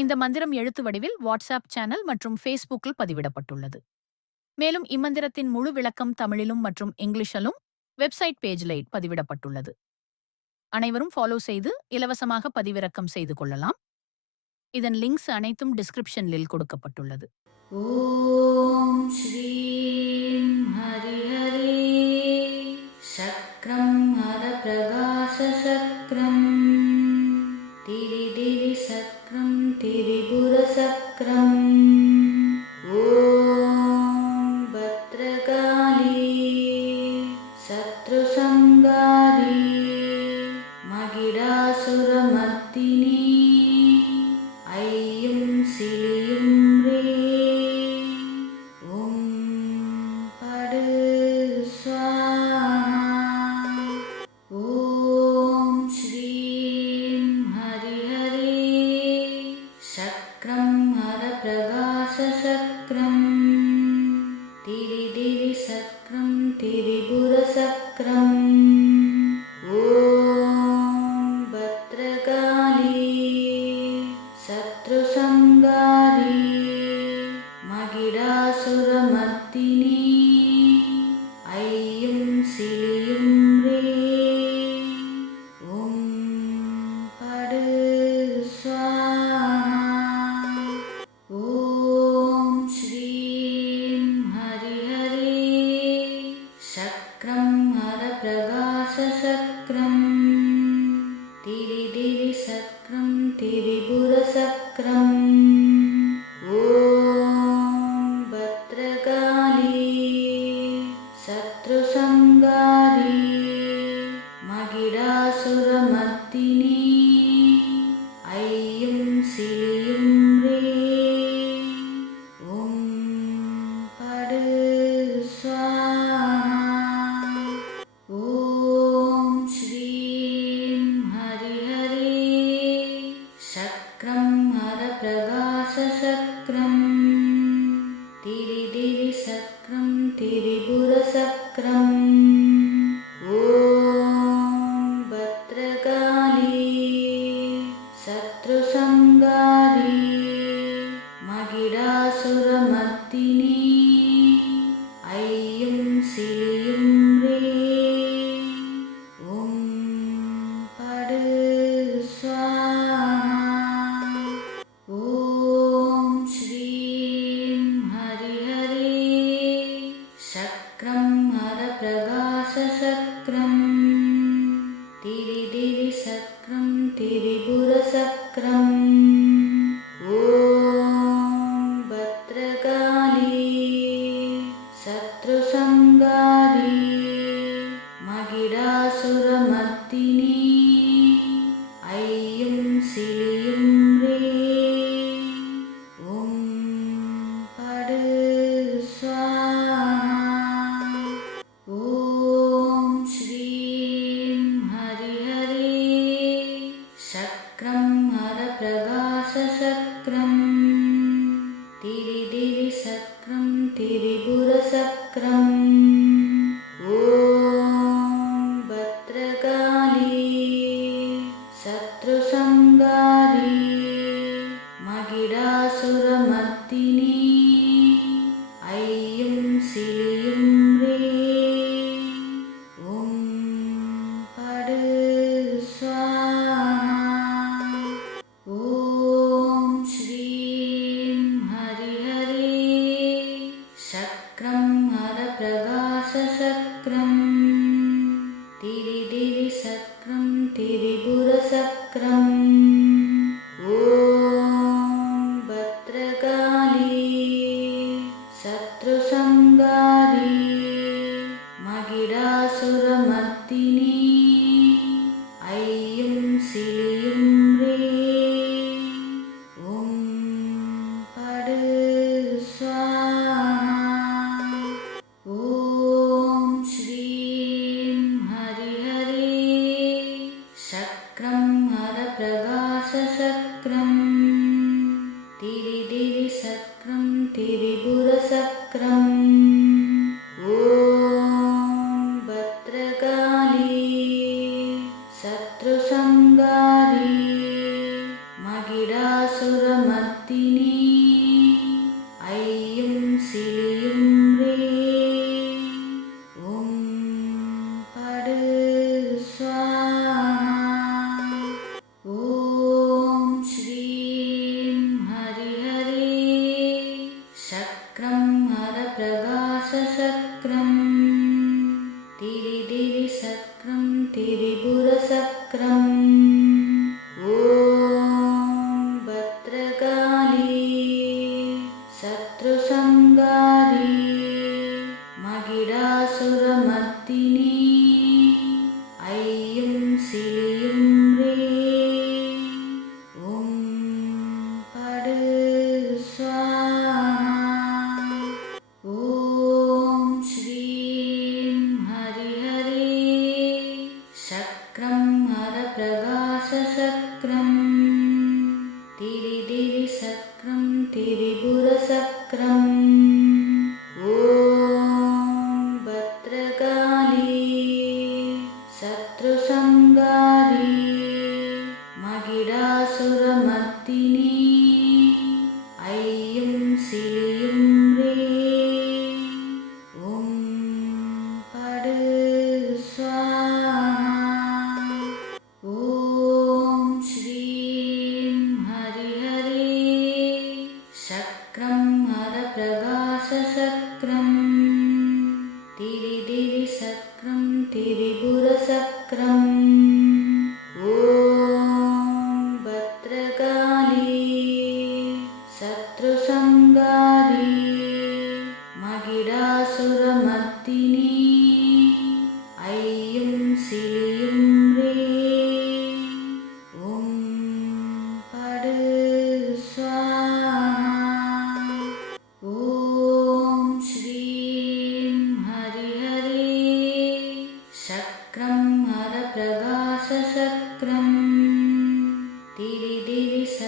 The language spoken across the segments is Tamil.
இந்த மந்திரம் எழுத்து வடிவில் வாட்ஸ்அப் சேனல் மற்றும் ஃபேஸ்புக்கில் பதிவிடப்பட்டுள்ளது. மேலும் இம்மந்திரத்தின் முழு விளக்கம் தமிழிலும் மற்றும் இங்கிலீஷிலும் வெப்சைட் பேஜில் பதிவிடப்பட்டுள்ளது. அனைவரும் ஃபாலோ செய்து இலவசமாக பதிவிறக்கம் செய்து கொள்ளலாம். இதன் லிங்க்ஸ் அனைத்தும் டிஸ்கிரிப்ஷனில் கொடுக்கப்பட்டுள்ளது. ஓம் ஸ்ரீம் ஹரி ஹரி சக்ரம் ஹர பிரகாச சக்ரம் திரி திரி சக்ரம் திரிபுர சக்ரம் ஓம் பத்ரகாளி சத்ரு சங்காரி மகிடாசுரமர்த்தினி ஐயும் சிலியும் ரே ஓம் படு ஸ்வாஹா ஓம் ஸ்ரீம் ஹரி ஹரி சக்ரம் ஹர பிரகாச சக்ரம் திரி திரி சக்ரம் திரிபுர சக்ரம் ஓம் பத்ரகாளி சத்ரு சங்காரி மகிடாசுரமர்த்தினி ஐயும் சிலியும் ரே ஓம் படு ஸ்வாஹா ஓம் ஸ்ரீம் ஹரி ஹரி சக்ரம் ஹர பிரகாச சக்ரம் திரி திரி சக்ரம் திரிபுர சக்ரம் ஓம் பத்ரகாளி சத்ரு சங்காரி மகிடாசுரமர்த்தினி ஐயும் சிலியும் ரே ஓம் படு ஸ்வாஹா ஓம் ஸ்ரீம் ஹரி ஹரி சக்ரம் ஹர பிரகாச சக்ரம் திரி திரி சக்ரம் திரிபுர சக்ரம் ஓம் பத்ரகாளி சத்ரு சங்காரி மகிடாசுரமர்த்தினி ஐயும் சிலியும் ரே ஓம் படு ஸ்வாஹா ஓம் ஸ்ரீம் ஹரி ஹரி சக்ரம் ஹர பிரகாச சக்ரம் திரி திரி சக்ரம் திரிபுர சக்ரம் ஓம் பத்ரகாளி சத்ரு சங்காரி மகிடாசுரமர்த்தினி ஐயும் சிலியும் ரே ஓம் படு ஸ்வாஹா ஓம் ஸ்ரீம் ஹரி ஹரி சக்ரம் ஹர பிரகாச சக்ரம் திரி திரி சக்ரம் திரிபுர சக்ரம் ஓம் பத்ரகாளி சத்ரு சங்காரி மகிடாசுரமர்த்தினி ஐயும் சிலியும் ரே ஓம் படு ஸ்வாஹா ஓம்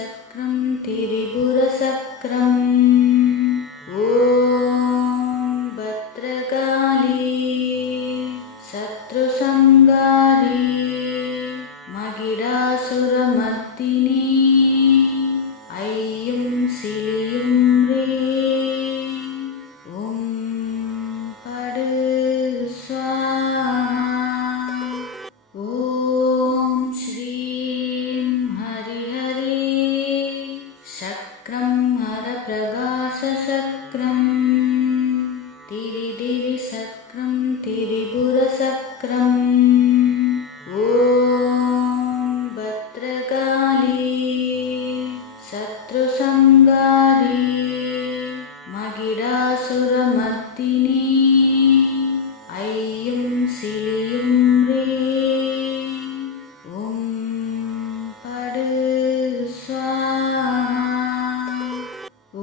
சக்ரம் திரிபுர சக்ரம். ஓம் பத்ரகாளி சத்ரு சங்காரி மகிடாசுரமர்த்தினி ஐயும் சிலியும் ரே. ஓம் படு ஸ்வாஹா. ஓம் ஸ்ரீம் ஹரிஹரே சக்ரம் ஹர பிரகாச சக்ரம் திரிதிரி சக்ரம் திரிபுர சக்ரம். ஓம் பத்ரகாளி சத்ரு சங்காரி மகிடாசுரமர்த்தினி ஐயும் சிலியும் ரே. ஓம் படு ஸ்வாஹா.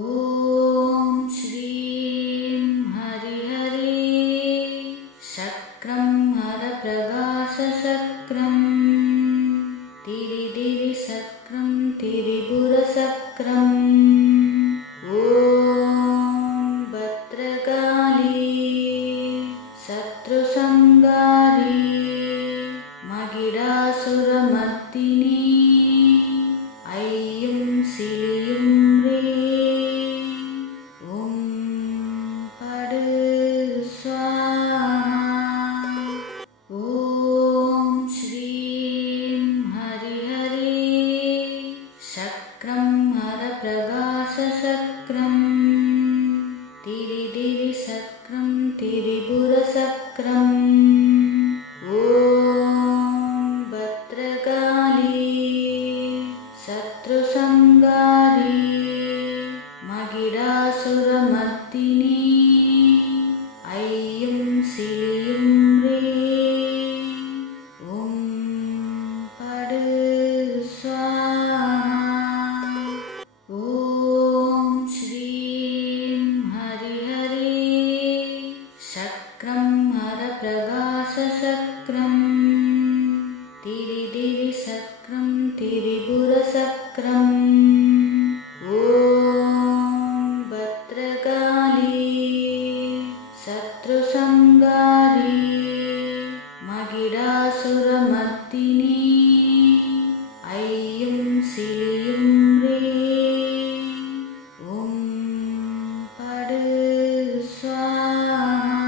ஓம் ஸ்ரீம் ஹரிஹரே சக்ரம் ஹர பிரகாச சக்ரம் திரிதிரி சக்ரம் திரிபுர சக்ரம். ஓம் பத்ரகாளி சத்ரு சங்காரி மகிடாசுரமர்த்தினி ஐயும் சிலியும் ரே. ஓம் படு ஸ்வாஹா. ஓம் ஸ்ரீம் ஹரிஹரே சக்ரம் ஹர பிரகாச சக்ரம் திரிதிரி சக்ரம் திரிபுர சக்ரம். ஓம் பத்ரகாளி சத்ரு சங்காரி மகிடாசுரமர்த்தினி ஐயும் சிலியும் ரே. ஓம் படு ஸ்வாஹா. ஓம் ஸ்ரீம் ஹரிஹரே சக்ரம் ஹர பிரகாச சக்ரம் திரிதிரி சக்ரம் திரிபுர சக்ரம். ஓம் பத்ரகாளி சத்ரு சங்காரி மகிடாசுரமர்த்தினி ஐயும் சிலியும் ரே. ஓம் படு ஸ்வாஹா.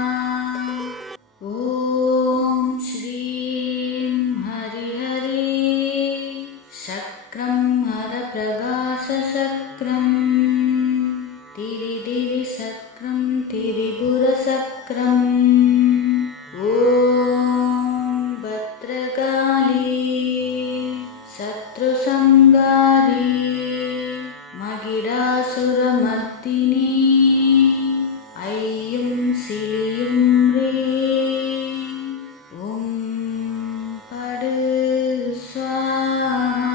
ஓம் ஸ்ரீம் ஹரிஹரே சக்ரம் ஹர பிரகாச சக்ரம் திரிதிரி சக்ரம் திரிபுர சக்ரம். ஓம் பத்ரகாளி சத்ரு சங்காரி மகிடாசுரமர்த்தினி ஐயும் சிலியும் ரே. ஓம் படு ஸ்வாஹா.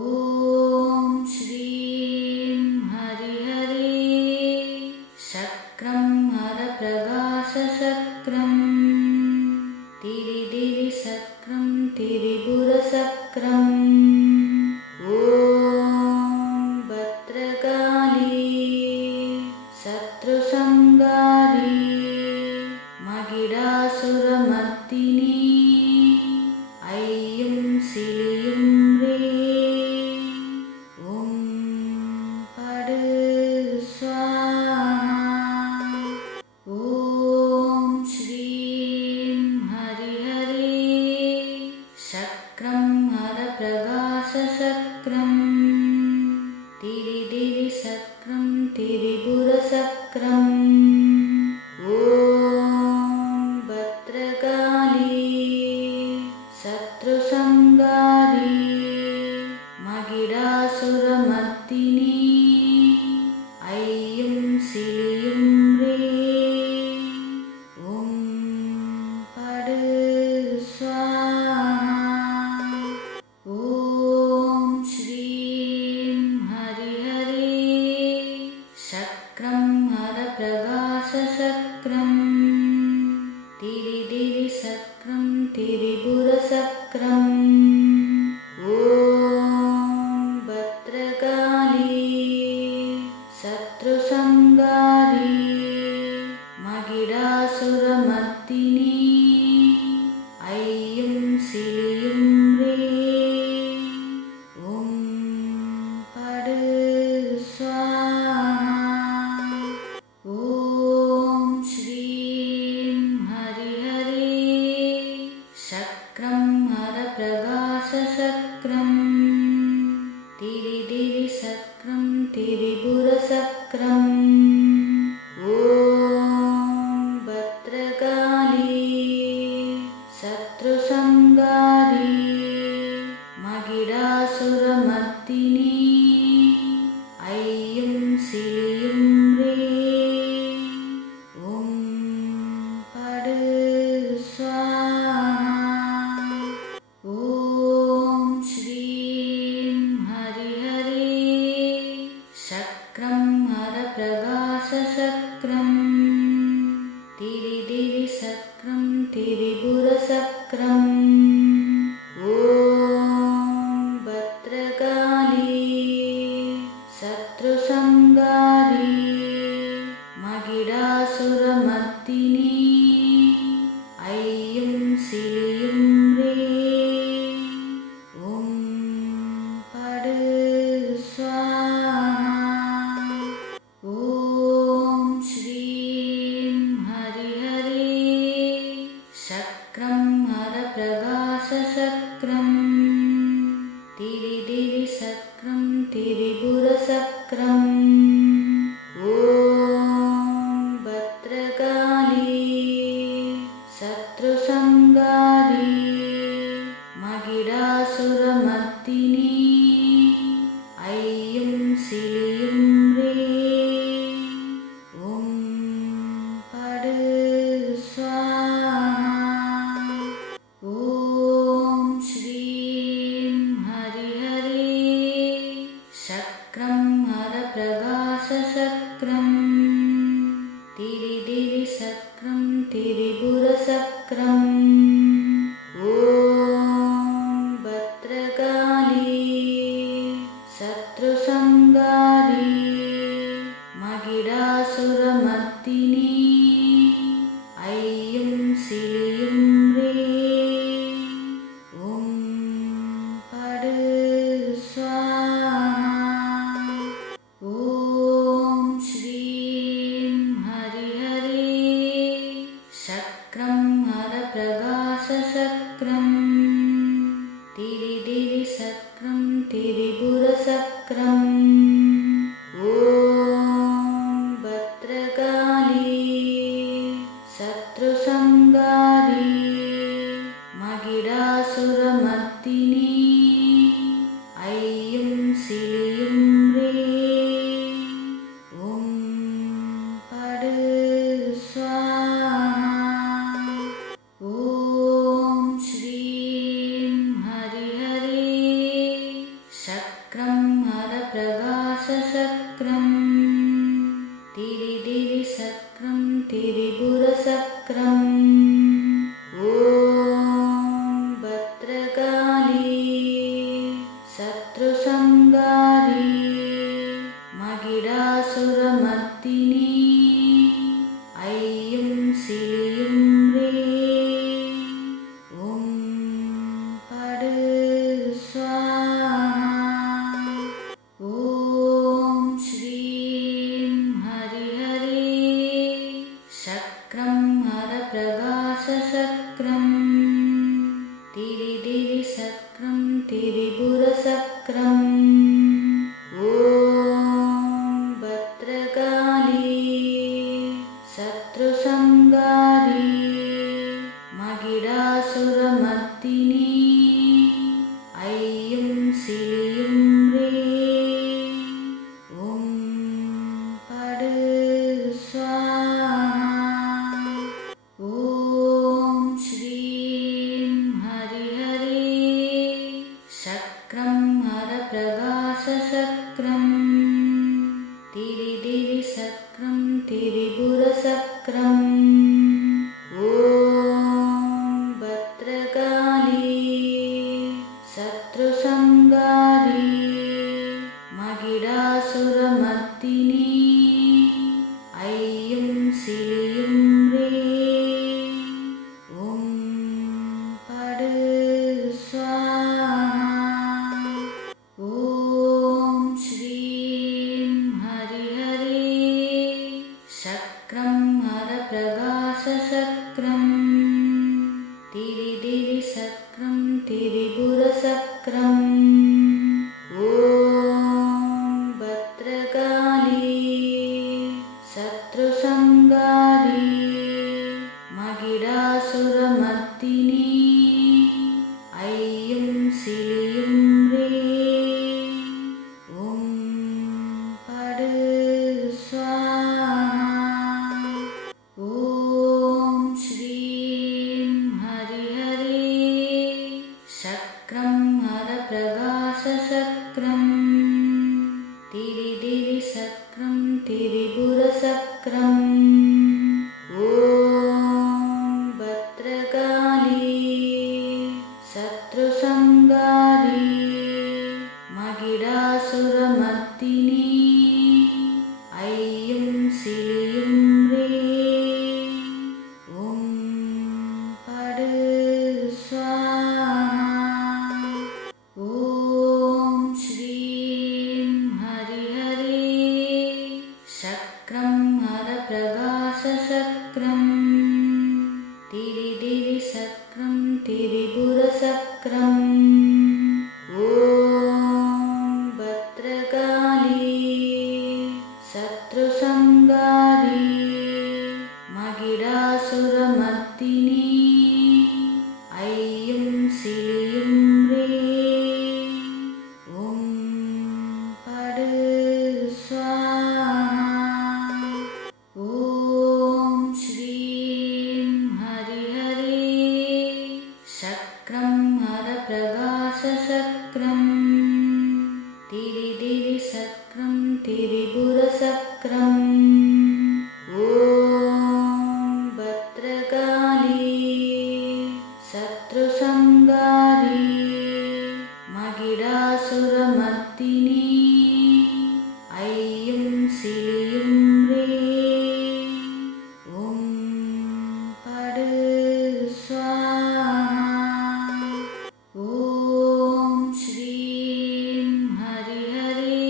ஓம் ஸ்ரீம் ஹரிஹரே சக்ரம் ஹர பிரகாச சக்ரம் திரிதிரி சக்ரம் திரிபுர சக்ரம். ஓம் பத்ரகாளி சத்ரு சங்காரி மகிடாசுரமர்த்தினி ஐயும் சிலியும் ரே. ஓம் படு ஸ்வாஹா. ஓம் ஸ்ரீம் ஹரிஹரே சக்ரம் ஹர பிரகாச சக்ரம் திரிதிரி சக்ரம் திரிபுர சக்ரம். ஓம் பத்ரகாளி சத்ரு சங்காரி மகிடாசுரமர்த்தினி ஐயும் சிலியும் ரே. ஓம் படு ஸ்வாஹா. ஓம் ஸ்ரீம் ஹரிஹரே சக்ரம் ஹர திரிபுரசக்ரம் ஓம் பத்ரகாளி சத்ருசங்காரி மகிடாசுரமர்த்தினி ஐயும் சிலியும் ரே ஓம் படு ஸ்வாஹா ஓம் ஸ்ரீம் ஹரிஹரே சக்ரம் ஹரபிரகாசசக்ரம் திரிதிரி சக்ரம் திரிபுரசக்ரம் ஓம் பத்ரகாளி சத்ருசங்காரி மகிடாசுரமர்த்தினி ஐயும் சிலியும் ரே ஓம் படு ஸ்வாஹா ஓம் ஸ்ரீம் ஹரிஹரே சக்ரம் ஹரபிரகாசசக்ரம் திரிதிரி சக்ரம் திரிபுரசக்ரம் ஓம் பத்ரகாளி சத்ருசங்காரி மகிடாசுரமர்த்தினி ஐயும் சிலியும் ரே ஓம் படு ஸ்வாஹா ஓம் ஸ்ரீம் ஹரிஹரே சக்ரம் ஹரபிரகாசசக்ரம் திரிதிரி சக்ரம் திரிபுரசக்ரம் ஓம் பத்ரகாளி சத்ருசங்காரி மகிடாசுரமர்த்தினி ஐயும் சிலியும் ரே ஓம் படு ஸ்வாஹா ஓம் ஸ்ரீம் ஹரிஹரே சக்ரம் ஹரபிரகாசசக்ரம் திரிதிரி சக்ரம் திரிபுரசக்ரம் ஓம் பத்ரகாளி சத்ருசங்காரி மகிடாசுரமர்த்தினி ஐயும் சிலியும் ரே ஓம் படு ஸ்வாஹா ஓம் ஸ்ரீம் ஹரிஹரே சக்ரம் ஹரபிரகாசசக்ரம் திரிதிரி சக்ரம் திரிபுரசக்ரம் ஓம் பத்ரகாளி சத்ருசங்காரி மகிடாசுரமர்த்தினி ஐயும் சிலியும் ரே ஓம் படு ஸ்வாஹா ஓம் ஸ்ரீம் ஹரிஹரே சக்ரம் ஹரபிரகாசசக்ரம் திரிதிரி சக்ரம் திரிபுரசக்ரம் ஓம் பத்ரகாளி சத்ருசங்காரி மகிடாசுரமர்த்தினி ஐயும் சிலியும் ரே ஓம் படு ஸ்வாஹா ஓம் ஸ்ரீம் ஹரிஹரே சக்ரம் ஹரபிரகாசசக்ரம் திரிதிரி சக்ரம் திரிபுரசக்ரம் ஓம் பத்ரகாளி சத்ருசங்காரி மகிடாசுரமர்த்தினி ஐயும் சிலியும் ரே ஓம் படு ஸ்வாஹா ஓம் சக்கரம். ஓம் பத்ரகாளி சத்ருசங்காரி மகிடாசுரமர்த்தினி ஐயும் சிலியும் ரே. ஓம் படு ஸ்வாஹா. ஓம் ஸ்ரீம் ஹரிஹரே சக்ரம் ஹர பிரகாச சக்ரம். திரிதிரி சக்ரம் திரிபுர சக்ரம். ஓம் பத்ரகாளி சத்ருசங்காரி மகிடாசுரமர்த்தினி ஐயும் சிலியும் ரே. ஓம் படு ஸ்வாஹா. ஓம் ஸ்ரீம் ஹரிஹரே சக்ரம் ஹர பிரகாச சக்ரம். திரிதிரி சக்ரம் திரிபுர சக்ரம். ஓம் பத்ரகாளி சத்ருசங்காரி மகிடாசுரமர்த்தினி ஐயும் சிலியும் ரே. ஓம் படு ஸ்வாஹா. ஓம் ஸ்ரீம் ஹரிஹரே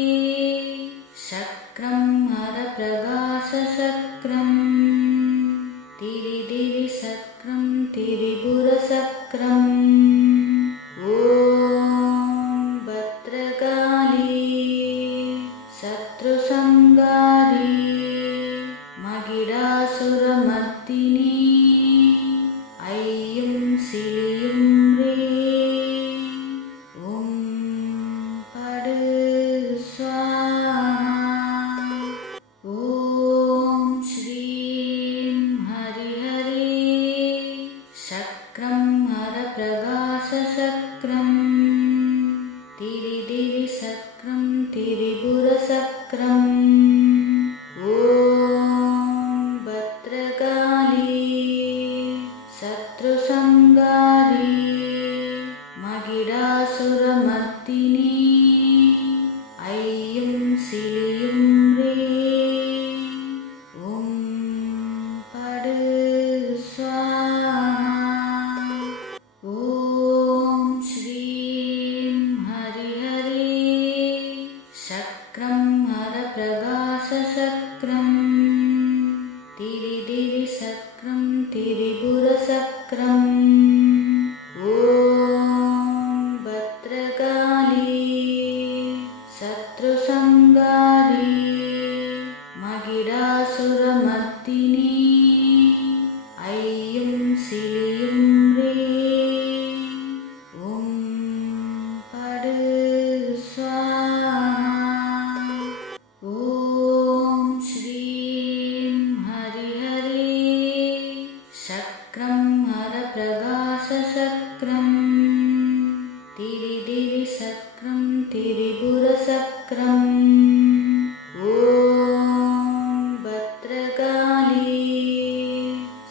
சக்ரம் ஹர பிரகாச சக்ரம். திரிதிரி சக்ரம் திரிபுர சக்ரம். ஓம் பத்ரகாளி சத்ருசங்காரி மகிடாசுரமர்த்தினி ஐயும் சிலியும் ரே. ஓம் படு ஸ்வாஹா. ஓம் ஸ்ரீம் ஹரிஹரே சக்ரம் ஹர பிரகாச சக்ரம். திரிதிரி சக்ரம் திரிபுர சக்ரம். ஓம் பத்ரகாளி சத்ருசங்காரி மகிடாசுரமர்த்தினி ஐயும் சிலியும் ரே. ஓம் படு ஸ்வாஹா. ஓம் ஸ்ரீம் ஹரிஹரே சக்ரம் ஹர பிரகாச சக்ரம். திரிதிரி சக்ரம் திரிபுர சக்ரம். ஓம் பத்ரகாளி சத்ருசங்காரி மகிடாசுரமர்த்தினி ஐயும் சிலியும் ரே. ஓம் படு ஸ்வாஹா. ஓம் ஸ்ரீம் ஹரிஹரே சக்ரம் ஹர பிரகாச சக்ரம். திரிதிரி சக்ரம் திரிபுர சக்ரம். ஓம் பத்ரகாளி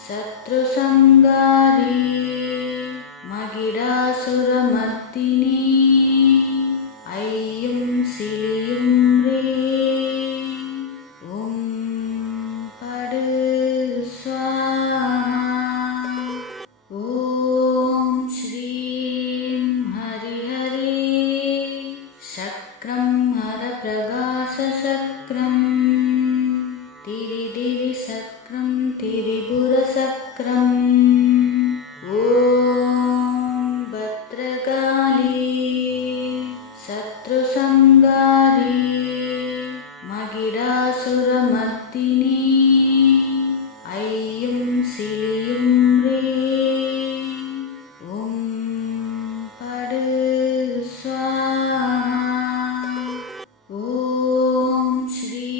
சத்ருசங்காரி மகிடாசுரமர்த்தினி ஐயும் சிலியும் ரே. ஓம் படு ஸ்வாஹா. ஓம் ஸ்ரீம் ஹரிஹரே சக்ரம் ஹர பிரகாச சக்ரம். திரிதிரி சக்ரம் திரிபுர சக்ரம். ஓம் பத்ரகாளி சத்ருசங்காரி மகிடாசுரமர்த்தினி ஐயும் சிலியும் ரே. ஓம் படு ஸ்வாஹா. ஓம் ஸ்ரீ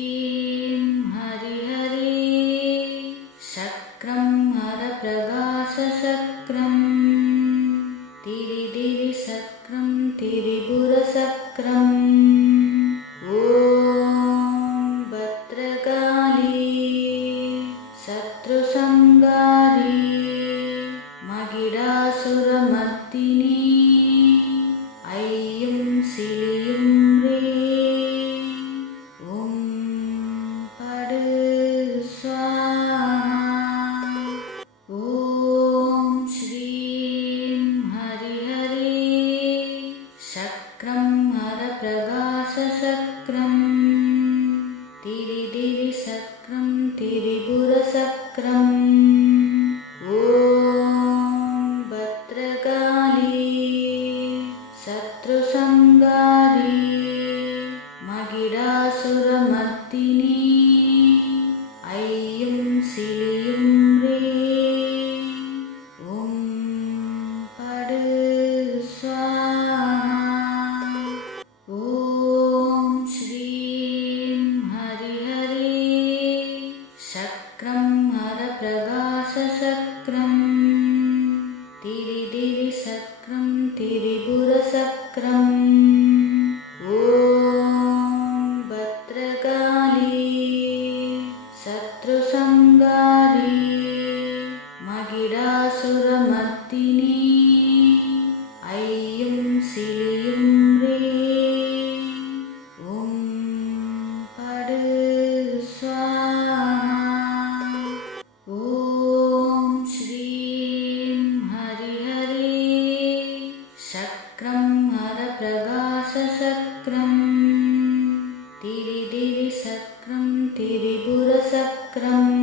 तिरिदिरिसक्रं तिरिपुरसक्रम्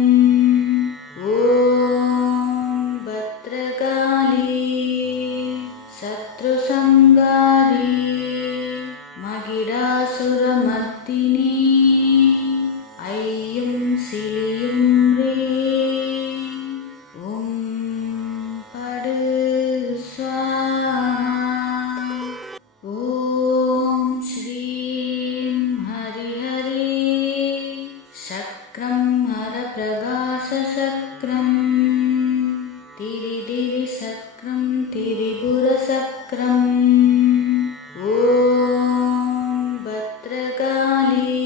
ॐ भद्रकाली शत्रुसंहारी महिषासुरमर्दिनी ऐं श्रीं ह्रीं ॐ पடு स्वाहा ॐ श्रीं हरिहरे शक्रं हरप्रकाशशक्रं तिरिदिरिसक्रं तिरिपुरसक्रम् ॐ भद्रकाली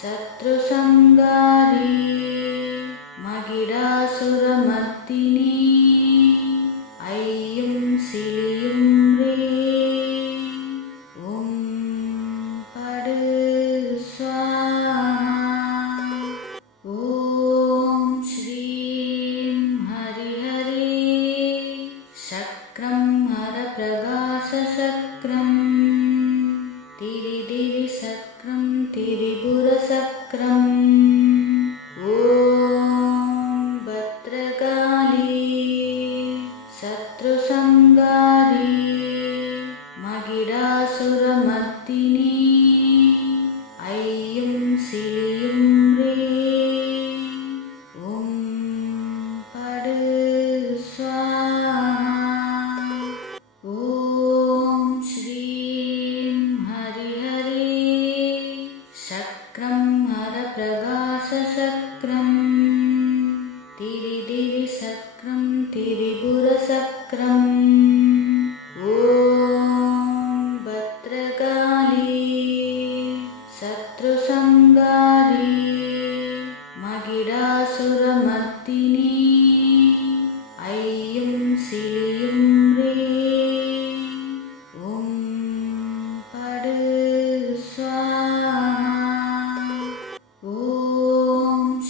शत्रुसंहारी महिषासुरमर्दिनी ऐं श्रीं ह्रीं ॐ पடு स्वाहा ॐ श्रीं हरिहरे शक्रं हरप्रकाशशक्रं तिरिदिरिसक्रं तिरिपुरसक्रम् ॐ भद्रकाली शत्रुसंहारी महिषासुरमर्दिनी ऐं श्रीं ह्रीं ॐ पடு स्वाहा ॐ श्रीं हरिहरे शक्रं हरप्रकाशशक्रं तिरिदिरिसक्रं तिरिपुरसक्रम् ॐ भद्रकाली शत्रुसंहारी महिषासुरमर्दिनी ऐं श्रीं ह्रीं ॐ पடு स्वाहा ॐ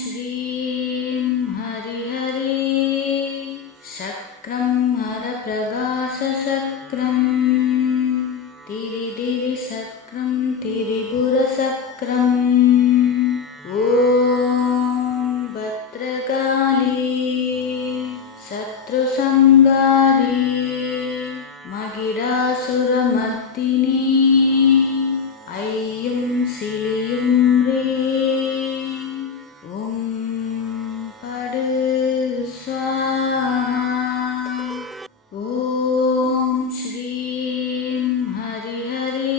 श्रीं हरिहरे शक्रं हरप्रकाशशक्रं तिरिदिरिसक्रं तिरिपुरसक्रम् ॐ भद्रकाली शत्रुसंहारी महिषासुरमर्दिनी ऐं श्रीं ह्रीं ॐ पடு स्वाहा ॐ श्रीं हरिहरे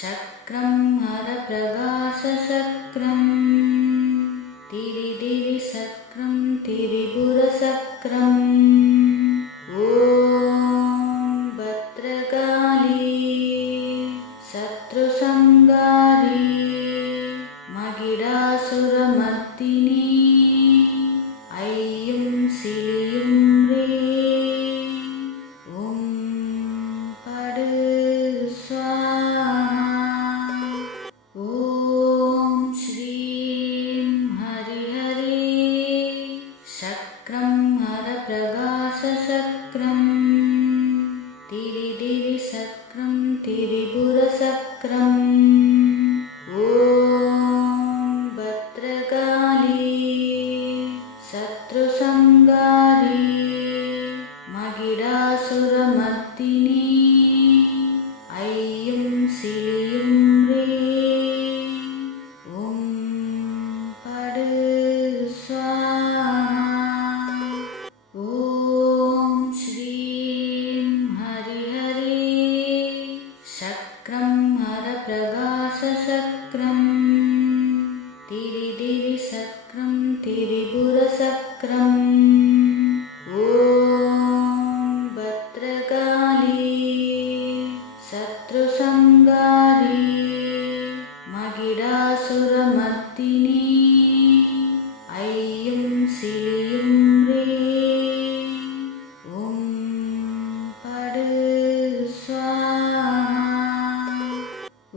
शक्रं हरप्रकाशशक्रं तिरिदिरिसक्रं तिरिपुरसक्रम् ॐ भद्रकाली शत्रुसंहारी महिषासुरमर्दिनी ऐं श्रीं ह्रीं ॐ पடு स्वाहा ॐ श्रीं हरिहरे शक्रं हरप्रकाशशक्रं तिरिदिरिसक्रं तिरिपुरसक्रम् ॐ भद्रकाली शत्रुसंहारी महिषासुरमर्दिनी ऐं श्रीं ह्रीं ॐ पடு स्वाहा ॐ श्रीं हरिहरे शक्रं हरप्रकाशशक्रं तिरिदिरिसक्रं तिरिपुरसक्रम् ॐ भद्रकाली शत्रुसंहारी महिषासुरमर्दिनी ऐं श्रीं ह्रीं ॐ पடு स्वाहा ॐ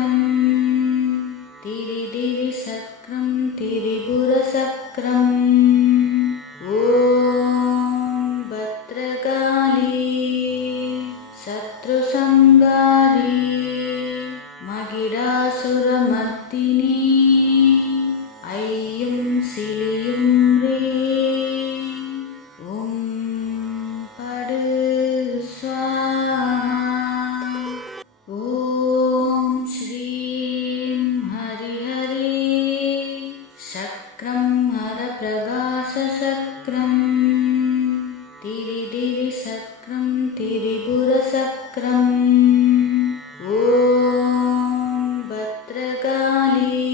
சக்கரம் திரி திரி சக்கரம் திரிபுர சக்கரம் ஓம் பத்ரகாளி சத்ரு சங்காரி மகிடாசுரமர்த்தினி ஐயும் சிலியும் ரே ஓம் படு ஸ்வாஹா ஓம் ஸ்ரீம் ஹரிஹரே சக்ரம் ஹர பிரகாச சக்ரம் திரி திரி சக்ரம் திரிபுர சக்ரம் ஓம் பத்ரகாளி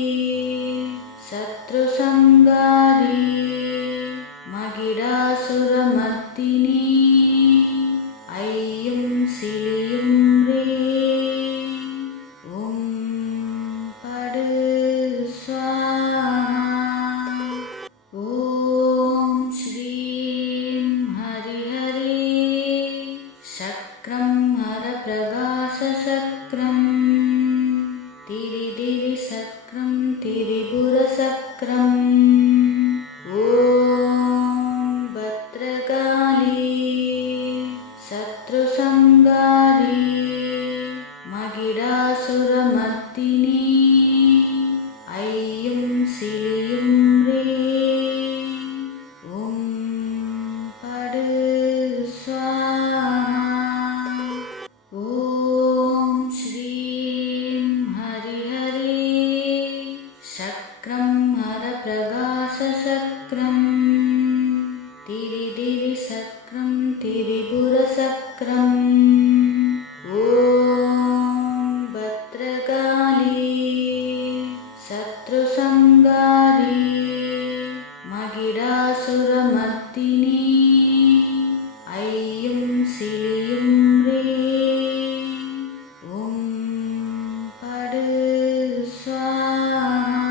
சத்ரு சங்காரி மகிடாசுரமர்த்தினி ஐயும் சிலியும் ரே ஓம் படு ஸ்வாஹா ஓம் ஸ்ரீம் ஹரிஹரே சக்ரம் ஹர பிரகாச சக்ரம் திரி திரி சக்ரம் திரிபுர சக்ரம் ஓம் பத்ரகாளி சத்ரு சங்காரி மகிடாசுரமர்த்தினி ஐயும் சிலியும் ரே ஓம் படு ஸ்வாஹா ஓம் ஸ்ரீம் ஹரிஹரே சக்ரம் ஹர பிரகாச சக்ரம் திரி திரி சக்ரம் திரிபுர சக்ரம் ஓம் பத்ரகாளி சத்ரு சங்காரி மகிடாசுரமர்த்தினி ஐயும் சிலியும் ரே ஓம் படு ஸ்வாஹா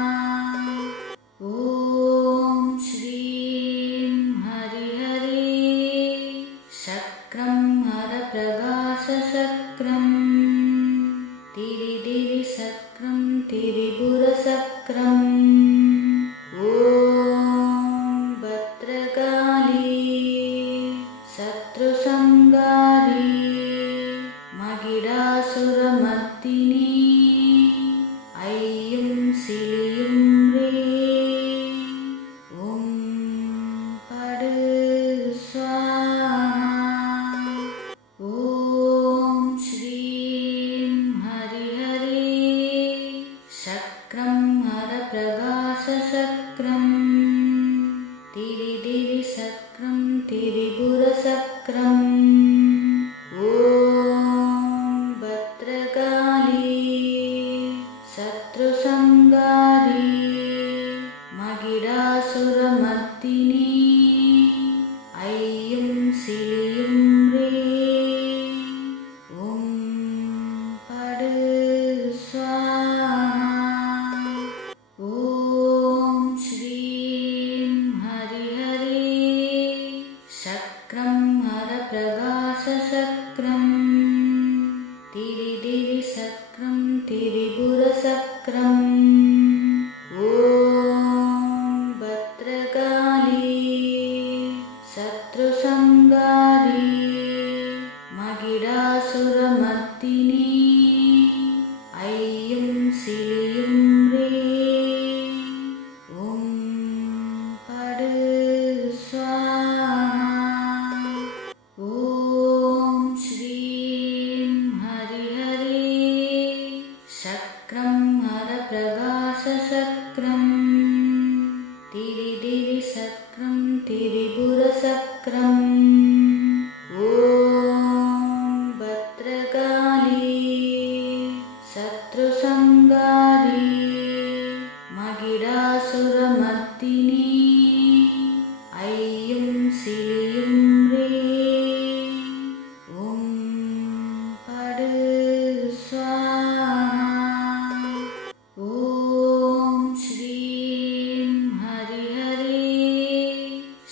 ஓம் ஸ்ரீம் ஹரிஹரே சக்ரம் ஹர பிரகாச சக்ரம் திரி திரி சக்ரம் திரிபுர சக்ரம் ஓம் பத்ரகாளி சத்ரு சங்காரி மகிடாசுரமர்த்தினி ஐயும் சிலியும் ரே ஓம் படு ஸ்வாஹா ஓம் ஸ்ரீம் ஹரிஹரே சக்ரம் ஹர பிரகாச சக்ரம் திரி திரி சக்ரம் திரிபுர சக்ரம் ஓம் பத்ரகாளி சத்ரு சங்காரி மகிடாசுரமர்த்தினி ஐயும் சிலியும் ரே ஓம் படு ஸ்வாஹா ஓம் ஸ்ரீம் ஹரிஹரே சக்ரம் ஹர பிரகாச சக்ரம் திரி திரி சக்ரம் திரிபுர சக்ரம் ஓம் பத்ரகாளி சத்ரு சங்காரி மகிடாசுரமர்த்தினி ஐயும் சிலியும் ரே ஓம் படு ஸ்வாஹா ஓம் ஸ்ரீம் ஹரிஹரே சக்ரம் ஹர பிரகாச சக்ரம் திரி திரி சக்ரம் திரிபுர சக்ரம் ஓம் பத்ரகாளி சத்ரு சங்காரி மகிடாசுரமர்த்தினி ஐயும் சிலியும் ரே ஓம் படு ஸ்வாஹா ஓம் ஸ்ரீம் ஹரிஹரே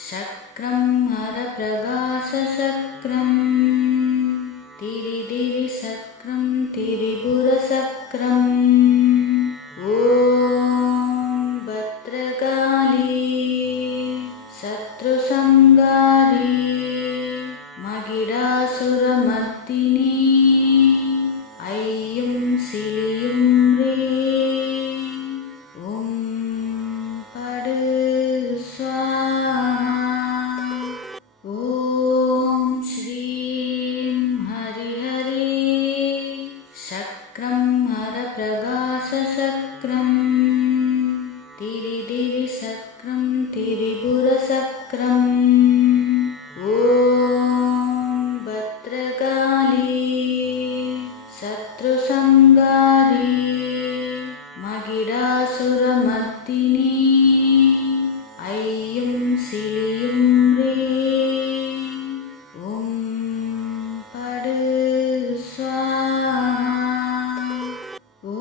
சக்ரம் ஹர பிரகாச சக்ரம் திரி திரி சக்ரம் திரிபுர சக்ரம் हरप्रगासशक्रम् तिरिदिरिशक्रं तिरिपुरशक्रम् ॐ भद्रकाली शत्रुसंहारी मगिडासुरमर्दिनी ऐं श्रीं ह्रीं ॐ पड स्वाहा ॐ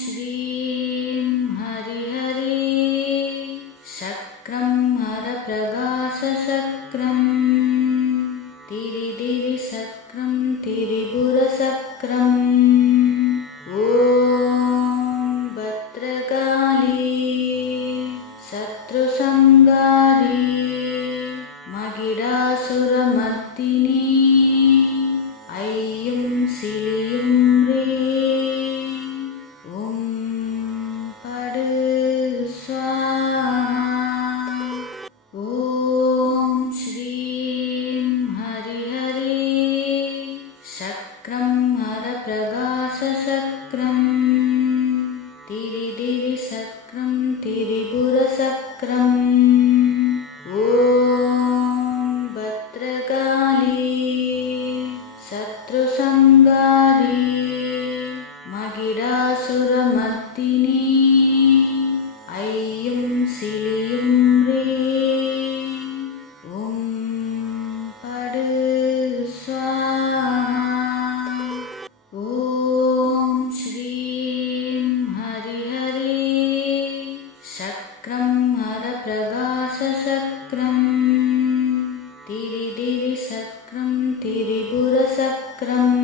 श्रीं हरिहरे शक्रं हरप्रगासशक्रम् तिरिदिरिशक्रं तिरिपुरशक्रम् ॐ भद्रकाली शत्रुसंहारी मगिडासुरमर्दिनी ऐं श्रीं ह्रीं ॐ पड स्वाहा ॐ श्रीं हरिहरे शक्रं हरप्रगासशक्रम् तिरिदिरिशक्रं तिरिपुरशक्रम् ॐ भद्रकाली शत्रुसंहारी मगिडासुरमर्दिनी ऐं श्रीं ह्रीं ॐ पड स्वाहा ॐ श्रीं हरिहरे शक्रं हरप्रगासशक्रम् तिरिदिरिशक्रं तिरिपुरशक्रम्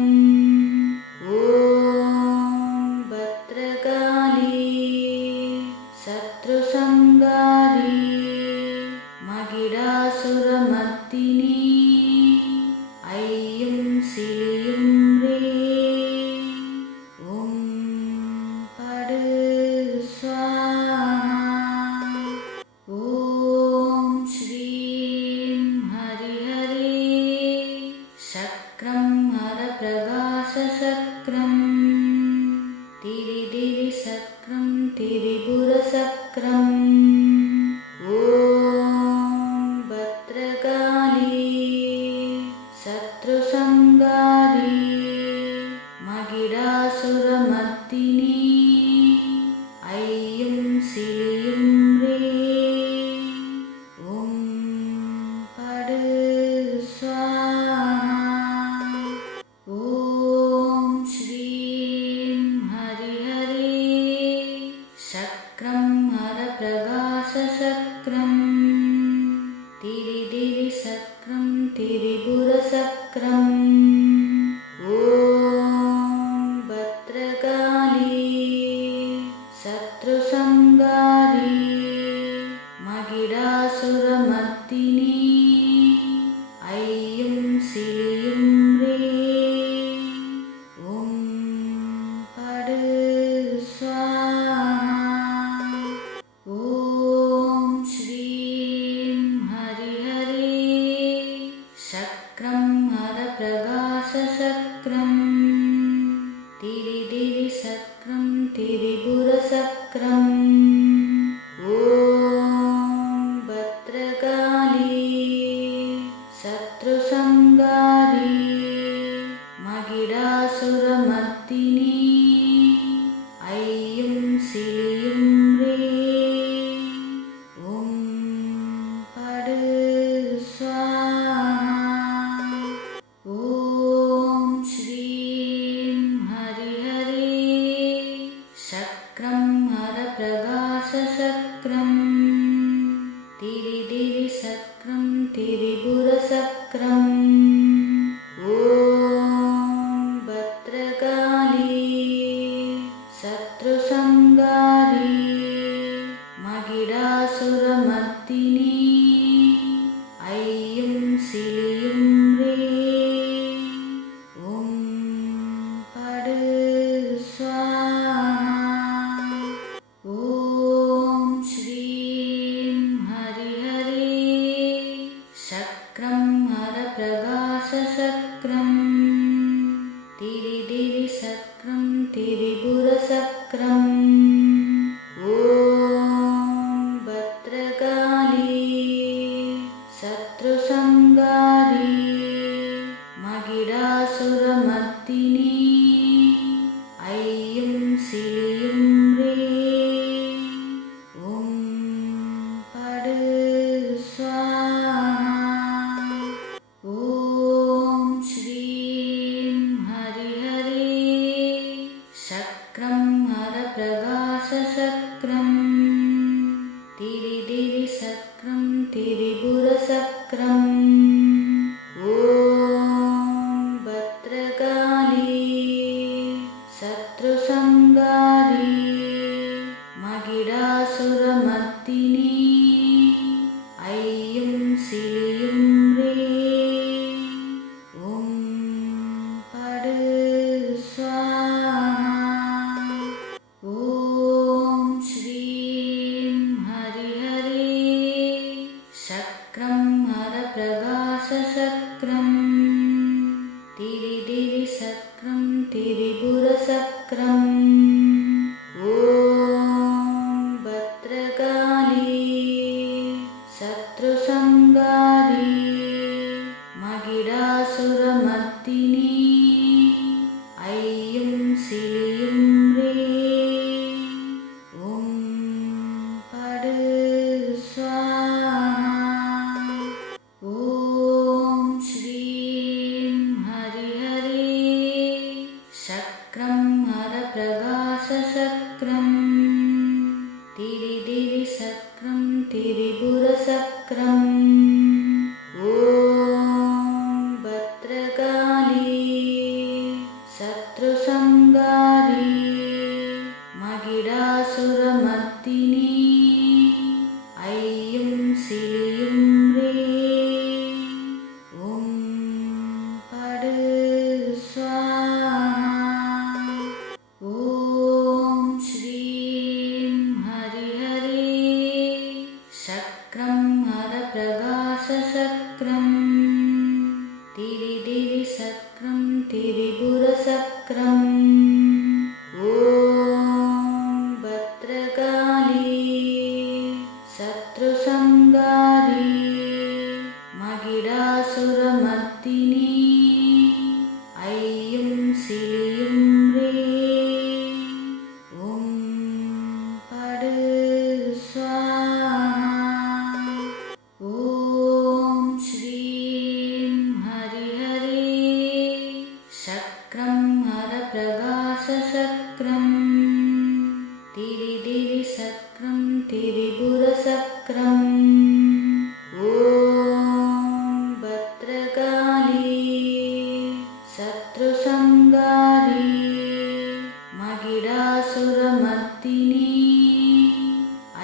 ॐ भद्रकाली शत्रुसंहारी मगिडासुरमर्दिनी ऐं श्रीं ह्रीं ॐ पड स्वाहा ॐ श्रीं हरिहरे शक्रं हरप्रगासशक्रम् तिरिदिरिशक्रं तिरिपुरशक्रम् ॐ भद्रकाली शत्रुसंहारी मगिडासुरमर्दिनी ऐं श्रीं ह्रीं ॐ पड स्वाहा ॐ श्रीं हरिहरे शक्रं हरप्रगासशक्रम् तिरिदिरिशक्रं तिरिपुरशक्रम् ॐ भद्रकाली शत्रुसंहारी मगिडासुरमर्दिनी ऐं श्रीं ह्रीं ॐ पड स्वाहा ॐ श्रीं हरिहरे शक्रं हरप्रगासशक्रम् तिरिदिरिशक्रं तिरिपुरशक्रम् ॐ भद्रकाली शत्रुसंहारी मगिडासुरमर्दिनी ऐं श्रीं ह्रीं ॐ पड स्वाहा ॐ श्रीं हरिहरे शक्रं हरप्रगासशक्रम् तिरिदिरिशक्रं तिरिपुरशक्रम् ॐ भद्रकाली शत्रुसंहारी मगिडासुरमर्दिनी ऐं श्रीं ह्रीं ॐ पड स्वाहा ॐ श्रीं हरिहरे शक्रं हरप्रगासशक्रम् तिरिदिरिशक्रं तिरि त्रिपुरसक्रम् ॐ भद्रकाली शत्रुसंहारी मगिडासुरमर्दिनी ऐं श्रीं ह्रीं ॐ पडु स्वाहा ॐ श्रीं हरिहरे शक्रं हरप्रकाशशक्रं तिरिदिरिशक्रं तिरिपुरशक्रम् ॐ भद्रकाली शत्रुसंहारी मगिडासुरमर्दिनी ऐं श्रीं ह्रीं ॐ पडु स्वाहा ॐ श्रीं हरिहरे शक्रं हरप्रकाशशक्रं तिरिदिरिशक्रं तिरिपुरशक्रम् ॐ भद्रकाली शत्रुसंहारी मगिडासुरमर्दिनी ऐं श्रीं ह्रीं ॐ पडु स्वाहा ॐ श्रीं हरिहरे शक्रं हरप्रकाशशक्रं तिरिदिरिशक्रं तिरिपुरशक्रम् ॐ भद्रकाली शत्रुसंहारी मगिडासुरमर्दिनी ऐं श्रीं ह्रीं ॐ पडु स्वाहा ॐ श्रीं हरिहरे शक्रं हरप्रकाशशक्रं तिरिदिरिशक्रं तिरिपुरशक्रम् ॐ भद्रकाली शत्रुसंहारी मगिडासुरमर्दिनी ऐं श्रीं ह्रीं ॐ पडु स्वाहा ॐ श्रीं हरिहरे शक्रं हरप्रकाशशक्रं तिरिदिरिशक्रं तिरिपुरशक्रम् ॐ भद्रकाली शत्रुसंहारी मगिडासुरमर्दिनी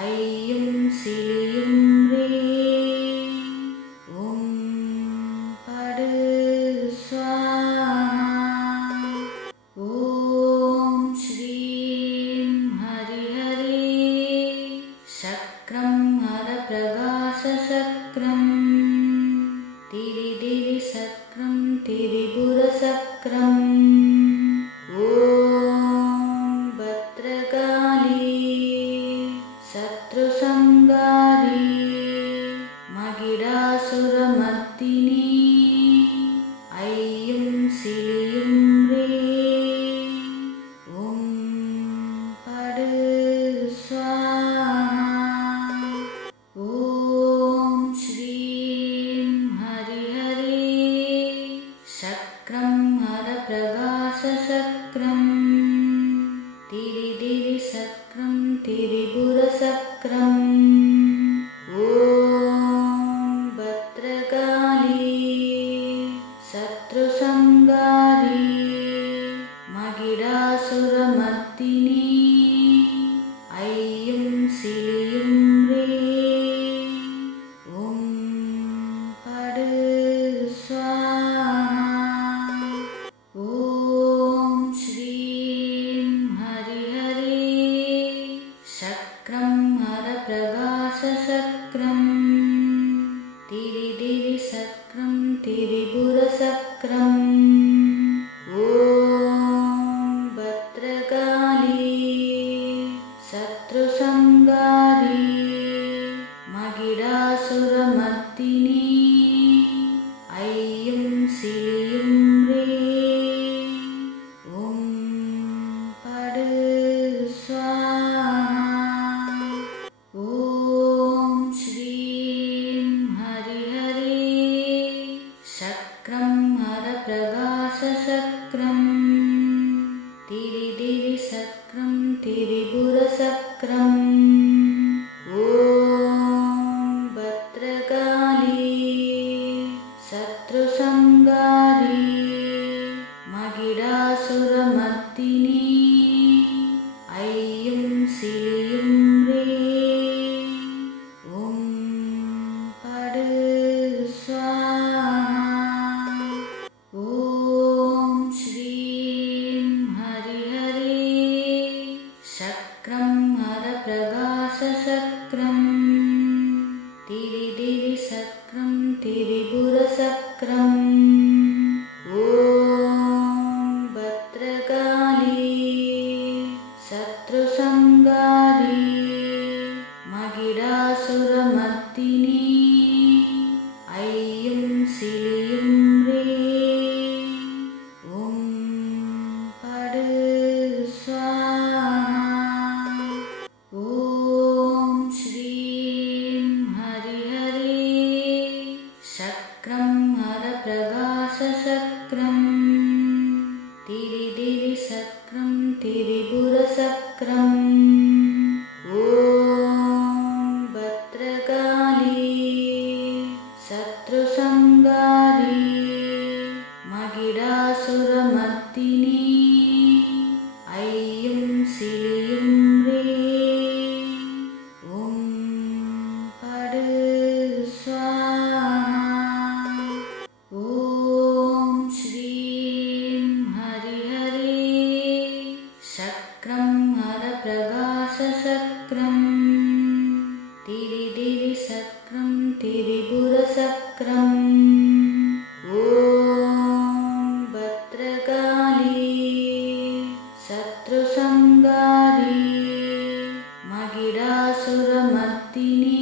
ऐं श्रीं ह्रीं ॐ पडु स्वाहा ॐ श्रीं हरिहरे शक्रं हरप्रकाशशक्रं तिरिदिरिशक्रं तिरिपुरशक्रम् ॐ भद्रकाली திரிபுரசக்ரம் ஓம் பத்ரகாளி சத்ருசங்காரி மகிடாசுரமர்த்தினி ஐயும் சிலியும் ரே ஓம் படு ஸ்வாஹா ஓம் ஸ்ரீம் ஹரிஹரே சக்ரம் ஹரபிரகாசசக்ரம் திரிதிரி சக்ரம் திரிபுரசக்ரம் ஓம் பத்ரகாளி சத்ருசங்காரி மகிடாசுரமர்த்தினி ஐயும் சிலியும் ரே ஓம் படு ஸ்வாஹா ஓம் ஸ்ரீம் ஹரிஹரே சக்ரம் ஹரபிரகாசசக்ரம் திரிதிரி சக்ரம் திரிபுரசக்ரம் ஓம் பத்ரகாளி சத்ருசங்காரி மகிடாசுரமர்த்தினி ஐயும் சிலியும் ரே ஓம் படு ஸ்வாஹா ஓம் ஸ்ரீம் ஹரிஹரே சக்ரம் ஹரபிரகாசசக்ரம் திரிதிரி சக்ரம் திரிபுரசக்ரம் ஓம் பத்ரகாளி சத்ருசங்காரி மகிடாசுரமர்த்தினி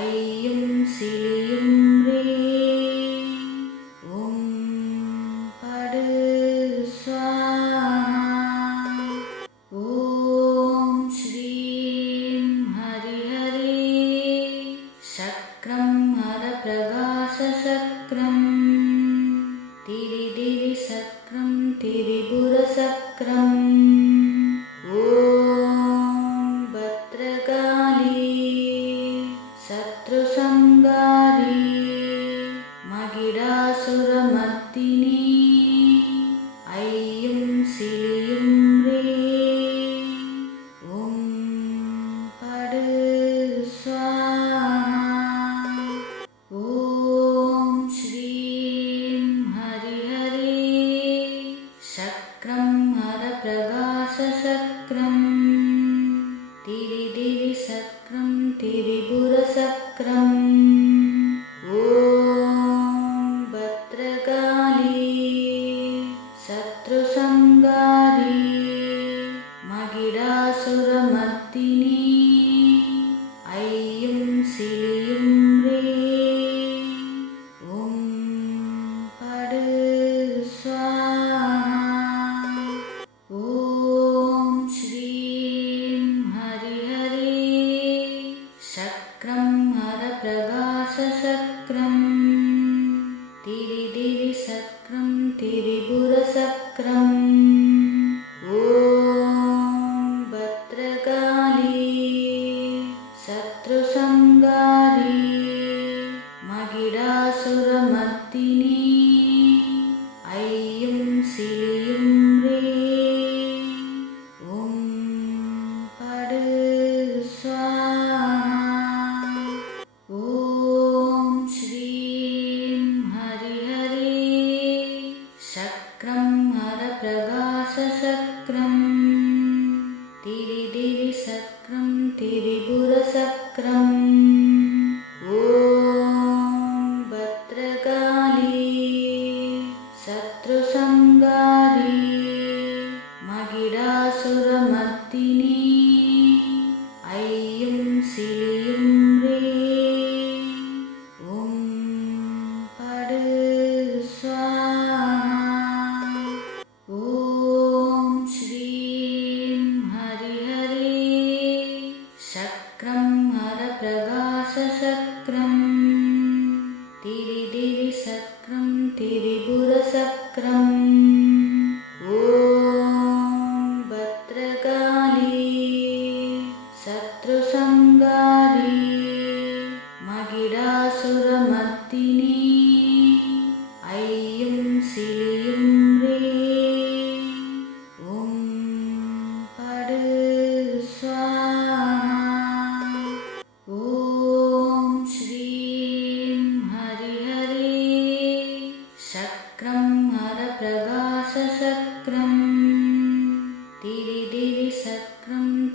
ஐயும் சிலியும் ரே ஓம் படு ஸ்வாஹா ஓம் ஸ்ரீம் ஹரிஹரே சக்ரம் ஹரபிரகாசசக்ரம் திரிதிரி சக்ரம் திரிபுரசக்ரம் ஓம் பத்ரகாளி சத்ருசங்காரி மகிடாசுரமர்த்தினி ஐயும் சிலியும் ரே ஓம் படு ஸ்வாஹா ஓம் ஸ்ரீம் ஹரிஹரே சக்ரம் ஹரபிரகாசசக்ரம் திரிதிரி சக்ரம் திரிபுரசக்ரம் ஓம் பத்ரகாளி சத்ருசங்காரி மகிடாசுரமர்த்தினி ஐயும் சிலியும் ரே ஓம் படு ஸ்வாஹா ஓம் ஸ்ரீம் ஹரிஹரே சக்ரம் ஹரபிரகாசசக்ரம் திரிதிரி சக்ரம் திரிபுரசக்ரம் ஓம் பத்ரகாளி சத்ருசங்காரி மகிடாசுரமர்த்தினி ஐயும் சிலியும் ரே ஓம் படு ஸ்வாஹா ஓம் ஸ்ரீம் ஹரிஹரே சக்ரம் ஹரபிரகாசசக்ரம் திரிதிரி சக்ரம் திரிபுரசக்ரம் ஓம் பத்ரகாளி சத்ருசங்காரி மகிடாசுரமர்த்தினி ஐயும் சிலியும் ரே ஓம் படு ஸ்வாஹா ஓம் ஸ்ரீம் ஹரிஹரே சக்ரம் ஹரபிரகாசசக்ரம் திரிதிரி சக்ரம் திரிபுரசக்ரம் ஓம் பத்ர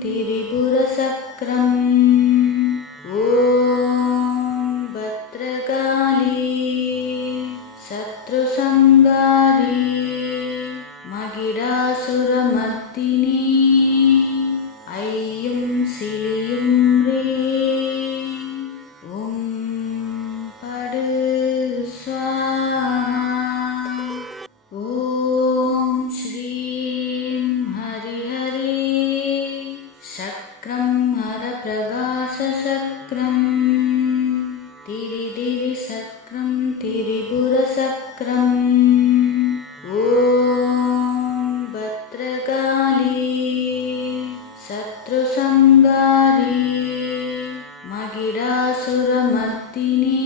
திரிபுரசக்ரம் ஓம் பத்ரகாளி சத்ருசங்காரி மகிடாசுரமர்த்தினி ஐயும் சிலியும் ரே ஓம் படு ஸ்வாஹா ஓம் ஸ்ரீம் ஹரிஹரே சக்ரம் ஹரபிரகாச சக்ரம் திரிதிரி சக்ரம் திரிபுரசக்ரம் ஓம் பத்ரகாளி சத்ருசங்காரி மகிடாசுரமர்த்தினி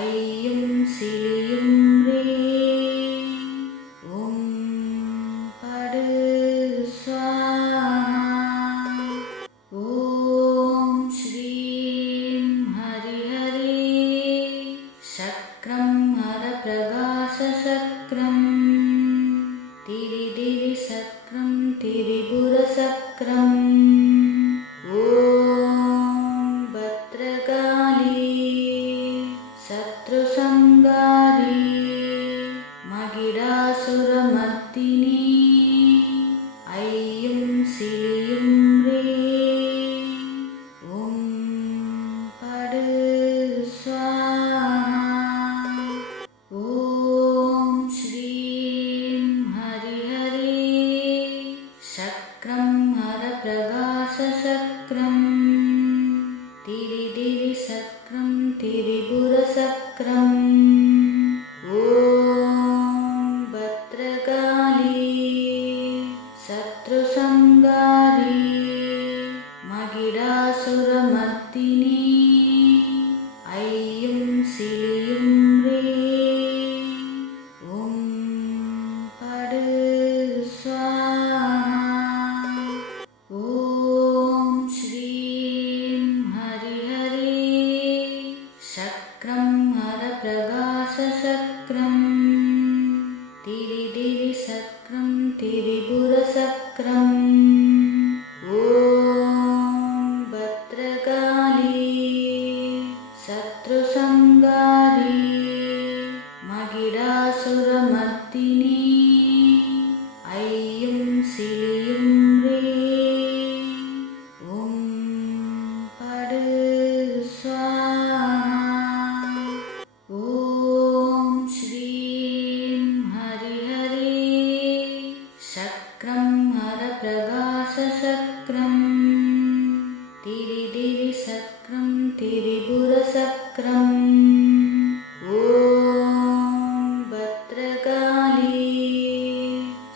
ஐயும் சிலியும் ரே ஓம் படு ஸ்வாஹா ஓம் ஸ்ரீம் ஹரிஹரே சக்ரம் ஹரபிரகாச சக்ரம் திரிதிரி சக்ரம் திரிபுரசக்ரம் ஓம் பத்ரகாளி சத்ருசங்காரி மகிடாசுரமர்த்தினி ஐயும் சிலியும் ரே ஓம் படு ஸ்வாஹா ஓம் ஸ்ரீம் ஹரிஹரே சக்ரம் ஹரபிரகாச சக்ரம் திரிதிரி சக்ரம் திரிபுரசக்ரம் ஓம் பத்ரகாளி சத்ருசங்காரி மகிடாசுரமர்த்தினி ஐயும் சிலியும் ரே ஓம் படு ஸ்வாஹா ஓம் ஸ்ரீம் ஹரிஹரே சக்ரம் ஹரபிரகாச சக்ரம் திரிதிரி சக்ரம் திரிபுரசக்ரம் ஓம் பத்ரகாளி சத்ருசங்காரி மகிடாசுரமர்த்தினி ஐயும் சிலியும் ரே ஓம் படு ஸ்வாஹா ஓம் ஸ்ரீம் ஹரிஹரே சக்ரம் ஹரபிரகாச சக்ரம் திரிதிரி சக்ரம் திரிபுரசக்ரம் ஓம் பத்ரகாளி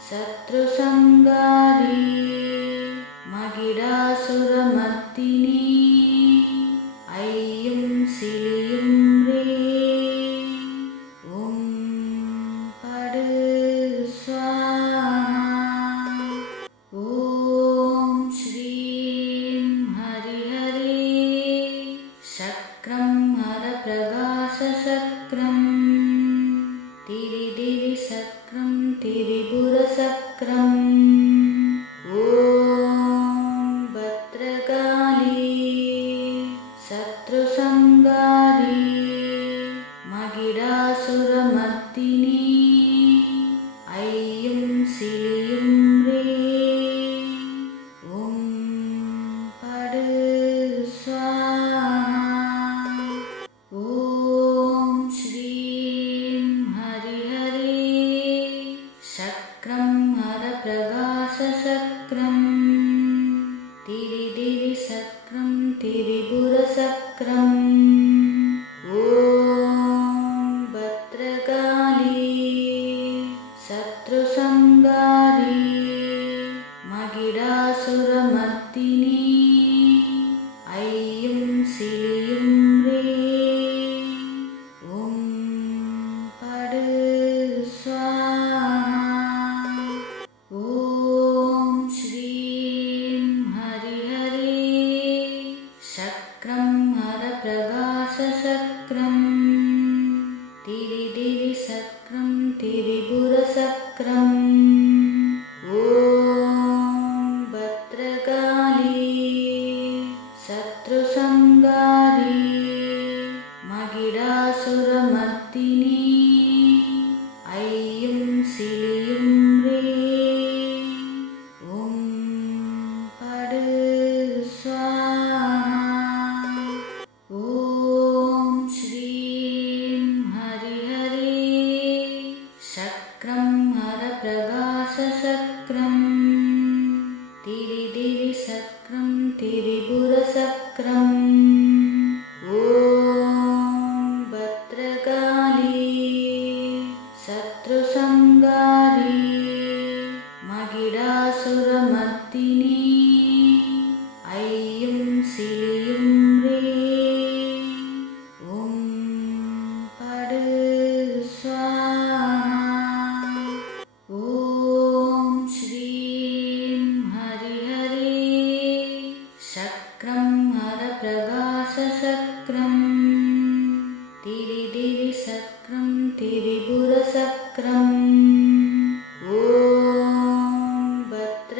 சத்ருசங்காரி மகிடாசுரமர்த்தினி ஐயும் சிலியும் ரே ஓம் படு ஸ்வாஹா ஓம் ஸ்ரீம் ஹரிஹரே சக்ரம் ஹரபிரகாச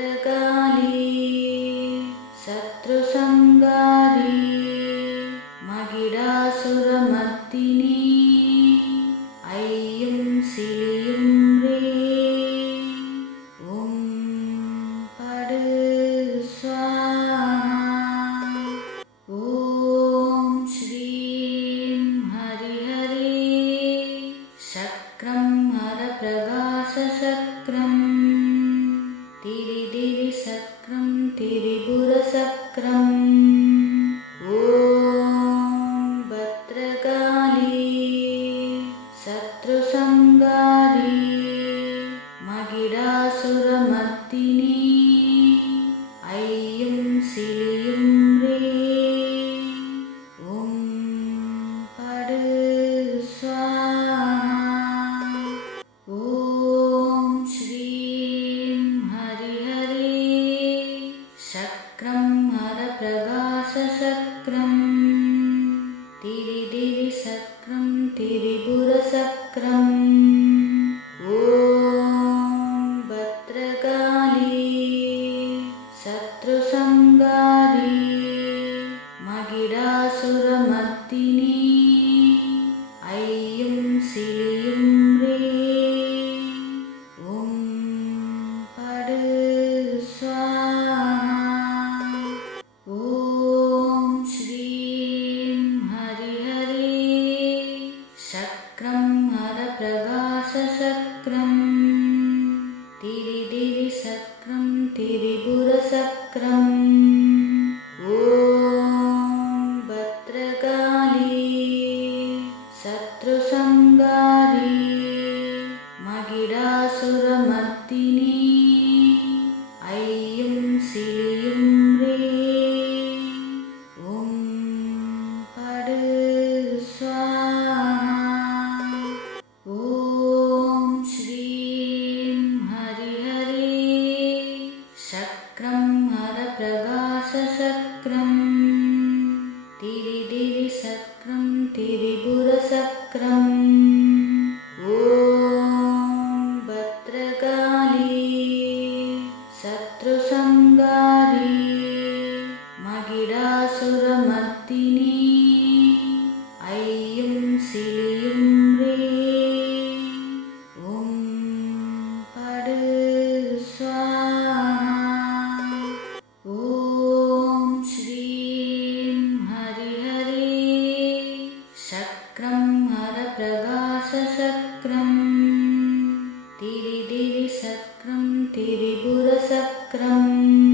भद्रकाली शत्रुसंहारी महिषासुरमर्दिनी ऐं श्रीं ह्रीं ॐ पड स्वाहा ॐ श्रीं हरिहरे शक्रं हरप्रकाशशक्रं तिरिदिरिशक्रं तिरिपुरशक्रम् ॐ भद्रकाली शत्रुसंहारी महिषासुरमर्दिनी ऐं श्रीं ह्रीं ॐ पड स्वाहा ॐ श्रीं हरिहरे शक्रं हरप्रकाशशक्रं तिरिदिरिशक्रं तिरिपुरशक्रम् ॐ भद्रकाली शत्रुसंहारी महिषासुरमर्दिनी ऐं श्रीं ह्रीं ॐ पड स्वाहा ॐ श्रीं हरिहरे शक्रं हरप्रकाशशक्रं तिरिदिरिशक्रं तिरिपुरशक्रम् ॐ भद्रकाली शत्रुसंहारी महिषासुरमर्दिनी ऐं श्रीं ह्रीं ॐ पड स्वाहा ॐ श्रीं हरिहरे शक्रं हरप्रकाशशक्रं तिरिदिरिशक्रं तिरिपुरशक्रम् ॐ भद्रकाली शत्रुसंहारी महिषासुरमर्दिनी ऐं श्रीं ह्रीं ॐ पड स्वाहा ॐ श्रीं हरिहरे शक्रं हरप्रकाशशक्रं तिरिदिरिशक्रं तिरिपुरशक्रम्